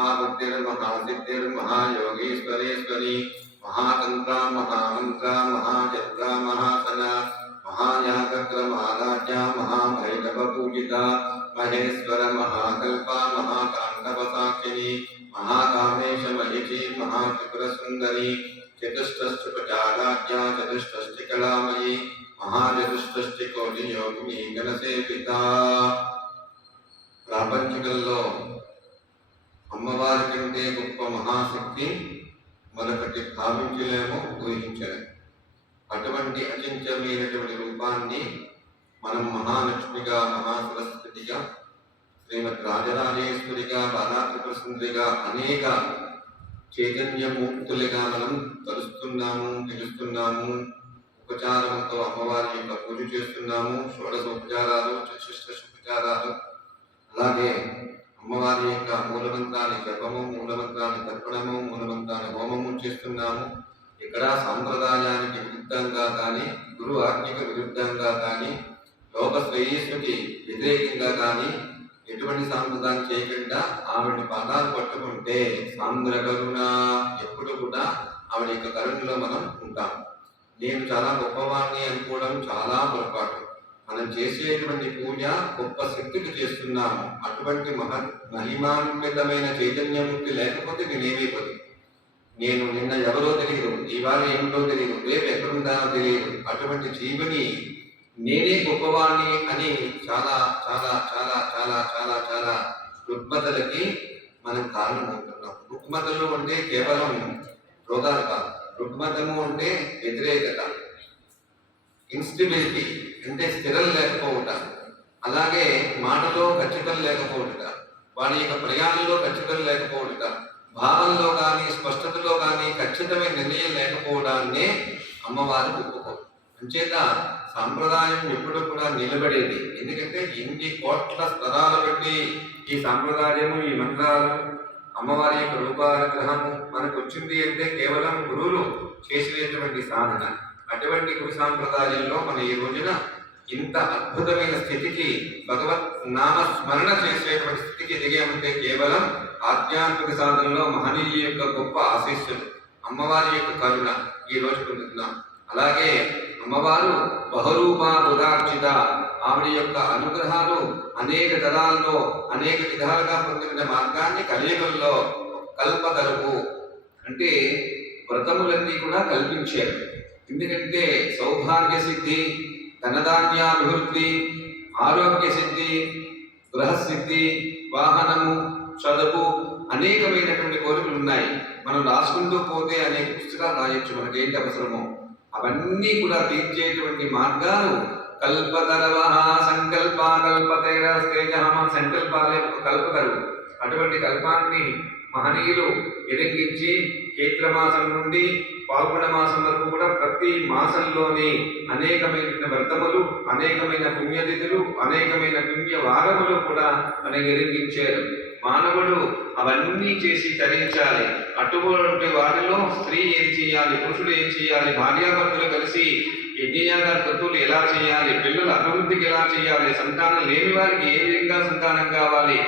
महाबुद्धिर्महासिद्धिर्महायोगीश्वरेश्वरी महातंत्रा महामंत्रा महाजत्रा महासना महायागक्रमाराध्या महाभैरवपूजिता महेश्वर महाकल्पा महाताण्डवसाक्षिणी महाकामेश महिषी महात्रिपुरसुन्दरी चतुष्टष्टुपचाराध्या चतुष्टष्टिकलामयी महाचतुष्टष्टिकोटियोगिनी गणसेविता ప్రాపంచికల్లో అమ్మవారి కంటే గొప్ప మహాశక్తి మరొకటి భావించలేము, ఊహించలేము. అటువంటి అచించమైనటువంటి రూపాన్ని మనం మహాలక్ష్మిగా, మహాసరస్వతిగా, శ్రీమద్ రాజరాజేశ్వరిగా, బాలాత్రిపురసుందరిగా, అనేక చైతన్యమూర్తులుగా మనం తలుస్తున్నాము, తెలుస్తున్నాము. ఉపచారంతో అమ్మవారి యొక్క పూజ చేస్తున్నాము. షోడశోపచారాలు, చతుష్షోపచారాలు, అలాగే అమ్మవారి యొక్క మూలమంత్రాన్ని జపము, మూలమంత్రాన్ని తర్పణము, మూలమంత్రాన్ని హోమము చేస్తున్నాము. ఇక్కడ సాంప్రదాయానికి విరుద్ధంగా కానీ, గురు ఆజ్ఞకు విరుద్ధంగా కానీ, లోక శ్రేయస్సుకి వ్యతిరేకంగా కానీ ఎటువంటి సాంప్రదాయం చేయకుండా ఆవిడ పాదాలు పట్టుకుంటే సాంద్ర కరుణ, ఎప్పుడు కూడా ఆవిడ యొక్క కరుణలో మనం ఉంటాం. నేను చాలా గొప్పవాణ్ణి అనుకోవడం చాలా పొరపాటు. మనం చేసేటువంటి పూజ గొప్ప శక్తికి చేస్తున్నాము. అటువంటి మహిమాన్వితమైన చైతన్యమూర్తి లేకపోతే నేనేమైపోతుంది. నేను నిన్న ఎవరో తెలియదు, ఇవాళ ఏమిటో తెలియదు, రేపు ఎక్కడుందానో తెలియదు. అటువంటి జీవుని నేనే గొప్పవాణ్ణి అని చాలా చాలా చాలా చాలా చాలా చాలా రుగ్మతలకి మనం కారణమవుతున్నాం. రుగ్మతలు అంటే కేవలం రోగాలు కాదు. రుగ్మతము అంటే వ్యతిరేకత, ఇన్స్టెబిలిటీ అంటే స్థిరం లేకపోవట, అలాగే మాటలో ఖచ్చితం లేకపోవట, వాడి యొక్క ప్రయాణంలో ఖచ్చితం లేకపోవట, భావంలో కానీ స్పష్టతలో కానీ ఖచ్చితమైన నిర్ణయం లేకపోవడాన్నే అమ్మవారు ఒప్పుకోరు. అంచేత సాంప్రదాయం ఎప్పుడు కూడా నిలబడేది. ఎందుకంటే ఇన్ని కోట్ల స్తరాలు పెట్టి ఈ సాంప్రదాయము, ఈ మంత్రాలు, అమ్మవారి యొక్క రూపానుగ్రహము మనకు వచ్చింది అంటే కేవలం గురువులు చేసినటువంటి సాధన. అటువంటి గురు సాంప్రదాయంలో మనం ఈ రోజున ఇంత అద్భుతమైన స్థితికి, భగవత్ నామ స్మరణ చేసేటువంటి స్థితికి ఎదిగామంటే కేవలం ఆధ్యాత్మిక సాధనలో మహనీయ యొక్క గొప్ప ఆశీస్సులు, అమ్మవారి యొక్క కరుణ ఈ రోజు పొందుతున్నాం. అలాగే అమ్మవారు బహురూప బుధార్చిత, ఆవిడ యొక్క అనుగ్రహాలు అనేక తరాల్లో అనేక విధాలుగా పొందిన మార్గాన్ని కలియుగంలో కల్పతరువు అంటే వ్రతములన్నీ కూడా కల్పించారు. ఎందుకంటే సౌభాగ్య సిద్ధి, ధనధాన్యాభివృద్ధి, ఆరోగ్య సిద్ధి, గృహసిద్ధి, వాహనము, చదువు, అనేకమైనటువంటి కోరికలు ఉన్నాయి. మనం రాసుకుంటూ పోతే అనేక పుస్తకాలు రాయొచ్చు, మనకేంటి అవసరమో అవన్నీ కూడా తీర్చేటువంటి మార్గాలు కల్పతరవ సంకల్ప కల్పతేర తేజ సంకల్పాలే కల్పతరు. అటువంటి కల్పాన్ని మహనీయులు ఎదిగించి చైత్రమాసం నుండి పాల్గొన మాసం వరకు కూడా ప్రతి మాసంలోని అనేకమైన వ్రతములు, అనేకమైన పుణ్యతిథులు, అనేకమైన పుణ్య వారములు కూడా మనకి ఎదిగించారు. మానవుడు అవన్నీ చేసి తరించాలి. అటువంటి వాటిలో స్త్రీ ఏం చేయాలి, పురుషుడు ఏం చేయాలి, భార్యాభర్తలు కలిసి యజ్ఞయాగాల కృతులు ఎలా చేయాలి, పిల్లల అభివృద్ధికి ఎలా చేయాలి, సంతానం లేని వారికి ఏ విధంగా సంతానం కావాలి,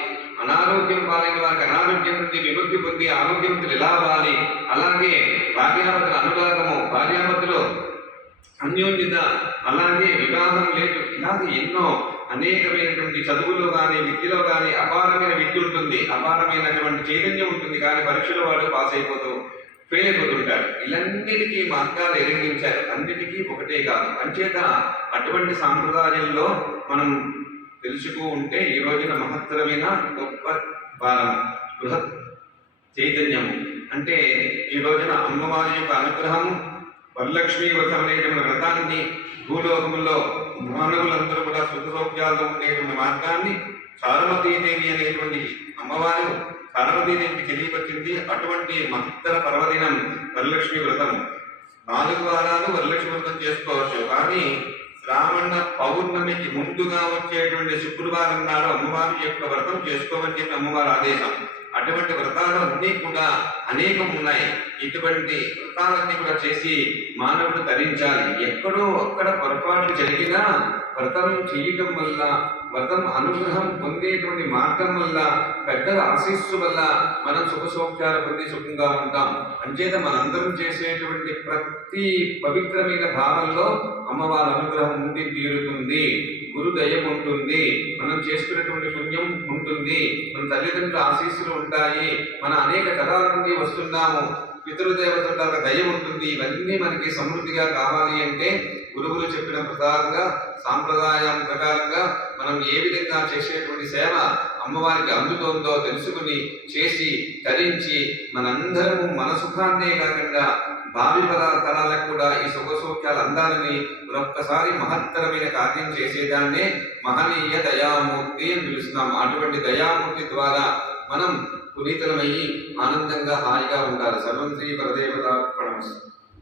అనారోగ్యం పాలైన వారికి అనారోగ్యం నుండి విముక్తి పొంది ఆరోగ్యవంతులు ఎలా అవ్వాలి, అలాగే భార్యాభర్తల అనురాగము, భార్యాభర్తలు అన్యోన్యత, అలాగే వివాహం లేదు, ఇలాగే ఎన్నో అనేకమైనటువంటి చదువులో కానీ విద్యలో కానీ అపారమైన విద్య ఉంటుంది, అపారమైనటువంటి చైతన్యం ఉంటుంది. కానీ పరీక్షలో వాడు పాస్ ఫెయిల్ అయిపోతుంటాడు. ఇలాన్నిటికీ మార్గాలు ఎదిగించారు. అన్నిటికీ ఒకటే కాదు. అంచేత అటువంటి సాంప్రదాయంలో మనం తెలుసుకో ఉంటే ఈ రోజున మహత్తరమైన గొప్ప భారం బృహత్ చైతన్యము అంటే ఈ రోజున అమ్మవారి యొక్క అనుగ్రహము, వరలక్ష్మీ వ్రతం అనేటువంటి వ్రతాన్ని భూలోకములో మానవులందరూ కూడా సుఖ సౌఖ్యాలతో ఉండేటువంటి మార్గాన్ని సారవతీదేవి అనేటువంటి అమ్మవారు సారవతీదేవికి తెలియపరిచింది. అటువంటి మహత్తర పర్వదినం వరలక్ష్మి వ్రతము. 4 వారాలు వరలక్ష్మి వ్రతం చేసుకోవచ్చు. కానీ శ్రావణ పౌర్ణమికి ముందుగా వచ్చేటువంటి శుక్రవారం నాడు అమ్మవారి యొక్క వ్రతం చేసుకోమని చెప్పి అమ్మవారి ఆదేశం. అటువంటి వ్రతాలు అన్నీ కూడా అనేకం ఉన్నాయి. ఇటువంటి వ్రతాలన్నీ కూడా చేసి మానవుడు తరించాలి. ఎక్కడో అక్కడ పొరపాటు జరిగినా వ్రతం చేయటం వల్ల వ్రతం అనుగ్రహం పొందేటువంటి మార్గం వల్ల, పెద్దల ఆశీస్సు వల్ల మనం సుఖ సౌఖ్యాలు పొంది సుఖంగా ఉంటాం. అంచేత మనందరం చేసేటువంటి ప్రతి పవిత్రమైన భావంలో అమ్మవారి అనుగ్రహం ఉండి తీరుతుంది, గురు దయ ఉంటుంది, మనం చేసుకున్నటువంటి పుణ్యం ఉంటుంది, మన తల్లిదండ్రుల ఆశీస్సులు ఉంటాయి, మన అనేక తరాల నుండి వస్తున్నాము, పితృదేవతల దయ ఉంటుంది. ఇవన్నీ మనకి సమృద్ధిగా కావాలి అంటే గురువులు చెప్పిన ప్రకారంగా, సాంప్రదాయం ప్రకారంగా మనం ఏ విధంగా చేసేటువంటి సేవ అమ్మవారికి అందుతోందో తెలుసుకుని చేసి తరించి మనందరము మన సుఖాన్నే కాకుండా భావి తరాలకు కూడా ఈ సుఖ సౌఖ్యాలు అందాలని మరొక్కసారి మహత్తరమైన కార్యం చేసేదాన్నే మహనీయ దయామూర్తి అని పిలుస్తున్నాం. అటువంటి దయామూర్తి ద్వారా మనం పునీతులమయ్యి ఆనందంగా హాయిగా ఉండాలి. సర్వం శ్రీ పరదేవతార్పణమస్తు.